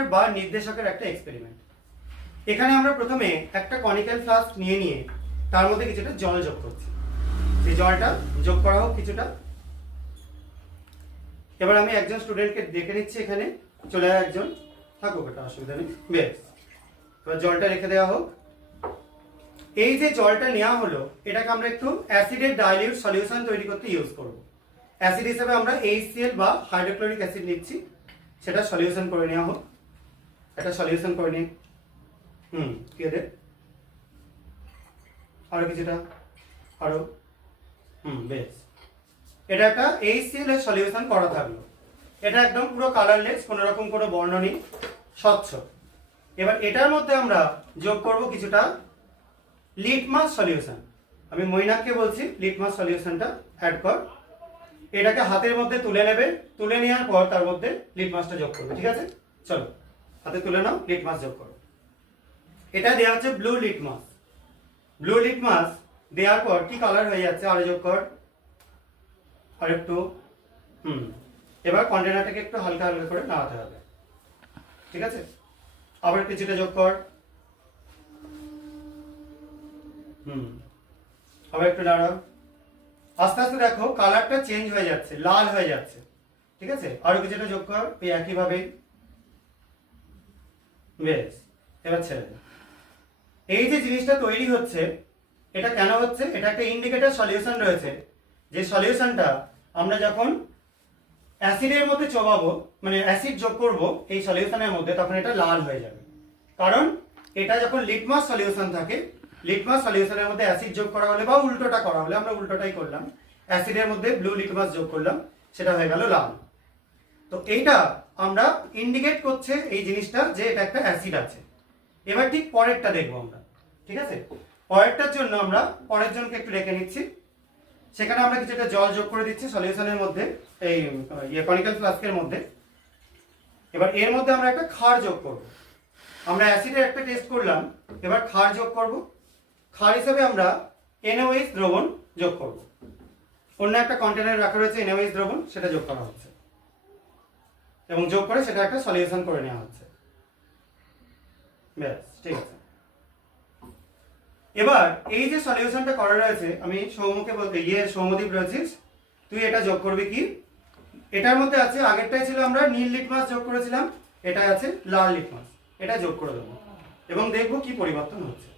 Indicator বা নির্দেশকের একটা experiment. এখানে আমরা প্রথমে একটা কনিক্যাল ফ্লাস্ক নিয়ে তার মধ্যে কিছুটা জল যোগ করছি। সেই জলটা যোগ করা হোক কিছুটা। এবার আমি একজন স্টুডেন্টকে ডেকে নিচ্ছি, এখানে চলে যায় একজন, থাকুক, ওটা অসুবিধা নেই, বেশ। এবার জলটা রেখে দেওয়া হোক। এই যে জলটা নেওয়া হলো, এটাকে আমরা একটু অ্যাসিডের ডাইলিউট সলিউশন তৈরি করতে ইউজ করব। অ্যাসিড হিসেবে আমরা HCl বা হাইড্রোক্লোরিক অ্যাসিড নিচ্ছি, সেটা সলিউশন করে নেওয়া হোক। এটা সলিউশন করে নিই। কি দে আরো কিছুটা, আরো, বেশ। এটা একটা HCl এর সলিউশন করা থাকলো। এটা একদম পুরো কালারলেস, কোনো রকম কোনো বর্ণ নেই, স্বচ্ছ। এবার এটার মধ্যে আমরা যোগ করব কিছুটা লিটমাস সলিউশন। আমি মৈনাককে বলছি লিটমাস সলিউশনটা অ্যাড কর। এটাকে হাতের মধ্যে তুলে নেবে, তুলে নেওয়ার পর তার মধ্যে লিটমাসটা যোগ করবে, ঠিক আছে? চলো হাতে তুলে নাও, লিটমাস যোগ করো। এটা দেওয়া হচ্ছে ব্লু লিটমাস। ব্লু লিটমাস দেওয়ার পর কি কালার হয়ে যাচ্ছে, আরো যোগ কর, আর একটু। এবার কন্টেনারটাকে একটু হালকা হালকা করে নাড়াতে হবে, ঠিক আছে? আবার কিছুটা যোগ কর, আবার একটু নাড়াও। আস্তে আস্তে দেখো কালারটা চেঞ্জ হয়ে যাচ্ছে, লাল হয়ে যাচ্ছে, ঠিক আছে? আরো কিছুটা যোগ কর এই একইভাবে, বেশ। এবার ছেড়ে দে। এই যে জিনিসটা তৈরি হচ্ছে, এটা কেন হচ্ছে? এটা একটা ইন্ডিকেটর সলিউশন রয়েছে, যে সলিউশনটা আমরা যখন অ্যাসিডের মধ্যে চোবাবো, মানে অ্যাসিড যোগ করব এই সলিউশনের মধ্যে, তখন এটা লাল হয়ে যাবে। কারণ এটা যখন লিটমাস সলিউশন থাকে, লিটমাস সলিউশনের মধ্যে অ্যাসিড যোগ করা হলে বা উল্টোটা করা হলে, আমরা উল্টোটাই করলাম, অ্যাসিডের মধ্যে ব্লু লিটমাস যোগ করলাম, সেটা হয়ে গেল লাল। তো এইটা আমরা ইন্ডিকেট করছে এই জিনিসটা যে এটা একটা অ্যাসিড আছে। এবার ঠিক পরেরটা দেখবো আমরা, ঠিক আছে? পরেরটার জন্য আমরা পরের জনকে একটু রেখে নিচ্ছি। সেখানে আমরা কিছুটা জল যোগ করে দিচ্ছি সলিউশনের মধ্যে, এই কনিক্যাল ফ্লাস্কের মধ্যে। এবার এর মধ্যে আমরা একটা ক্ষার যোগ করব। আমরা অ্যাসিডের একটা টেস্ট করলাম, এবার ক্ষার যোগ করব। ক্ষার হিসেবে আমরা NaOH দ্রবণ যোগ করব। অন্য একটা কন্টেনারে রাখা রয়েছে NaOH দ্রবণ, সেটা যোগ করা হচ্ছে এবং যোগ করে সেটা একটা সলিউশন করে নেওয়া হচ্ছে, ব্যাস, ঠিক আছে। এবার এই যে সলিউশনটা করা রয়েছে, আমি সৌমকে বলতে সৌমদীপ রয়েছিস, তুই এটা যোগ করবি কি? এটার মধ্যে আছে, আগেরটাই ছিল আমরা নীল লিটমাস যোগ করেছিলাম, এটা আছে লাল লিটমাস, এটা যোগ করে দেবো এবং দেখবো কি পরিবর্তন হচ্ছে।